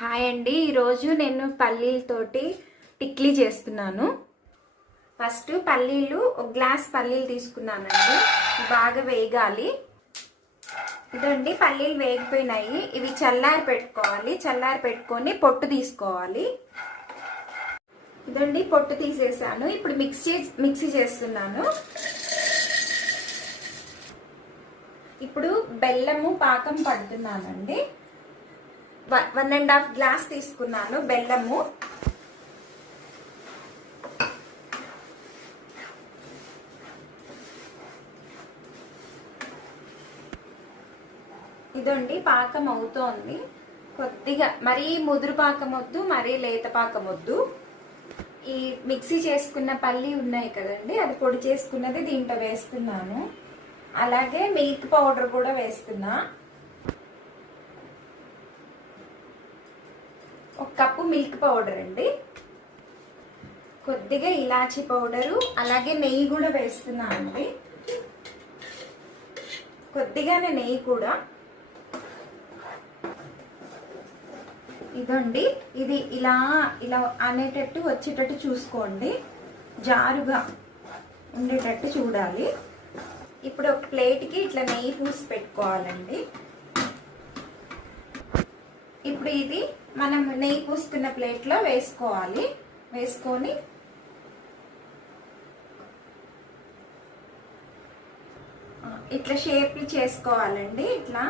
Hi అండి, ఈరోజు నేను పల్లీలతోటి టిక్లీ చేస్తున్నాను. ఫస్ట్ పల్లీలు ఒక గ్లాస్ పల్లీలు తీసుకున్నానండి. బాగా వేగాలి. ఇదండి పల్లీలు వేగిపోయినాయి. ఇవి చల్లారి పెట్టుకోవాలి. చల్లారి పెట్టుకొని పొట్టు తీసుకోవాలి. ఇదండి పొట్టు తీసేసాను. ఇప్పుడు మిక్సీ చేస్తున్నాను. ఇప్పుడు బెల్లము పాకం పడుతున్నానండి. 1.5 గ్లాస్ తీసుకున్నాను బెల్లము. ఇదండి పాకం అవుతోంది. కొద్దిగా మరీ ముదురు పాకం వద్దు, మరీ లేత పాకం వద్దు. ఈ మిక్సీ చేసుకున్న పల్లి ఉన్నాయి కదండి, అది పొడి చేసుకున్నది దీంట్లో వేస్తున్నాను. అలాగే మిల్క్ పౌడర్ కూడా వేస్తున్నా. 1 కప్పు మిల్క్ పౌడర్ అండి. కొద్దిగా ఇలాచీ పౌడరు, అలాగే నెయ్యి కూడా వేస్తున్నా అండి. కొద్దిగానే నెయ్యి కూడా. ఇదండి ఇది ఇలా ఇలా అనేటట్టు వచ్చేటట్టు చూసుకోండి. జారుగా ఉండేటట్టు చూడాలి. ఇప్పుడు ఒక ప్లేట్కి ఇట్లా నెయ్యి పూసి పెట్టుకోవాలండి. ఇప్పుడు ఇది మనం నెయ్యి పూసుకున్న ప్లేట్లో వేసుకోవాలి. వేసుకొని ఇట్లా షేప్లు చేసుకోవాలండి. ఇట్లా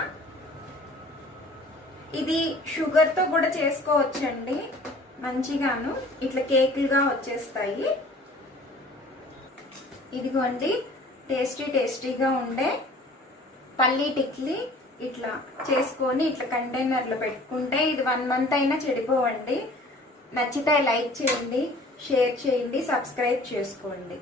ఇది షుగర్తో కూడా చేసుకోవచ్చండి. మంచిగాను ఇట్లా కేకులుగా వచ్చేస్తాయి. ఇదిగోండి టేస్టీగా ఉండే పల్లీ టిక్లీ ఇట్లా చేసుకొని ఇట్లా కంటైనర్లో పెట్టుకుంటే ఇది 1 మంత్ అయినా చెడిపోవండి. నచ్చితే లైక్ చేయండి, షేర్ చేయండి, సబ్స్క్రైబ్ చేసుకోండి.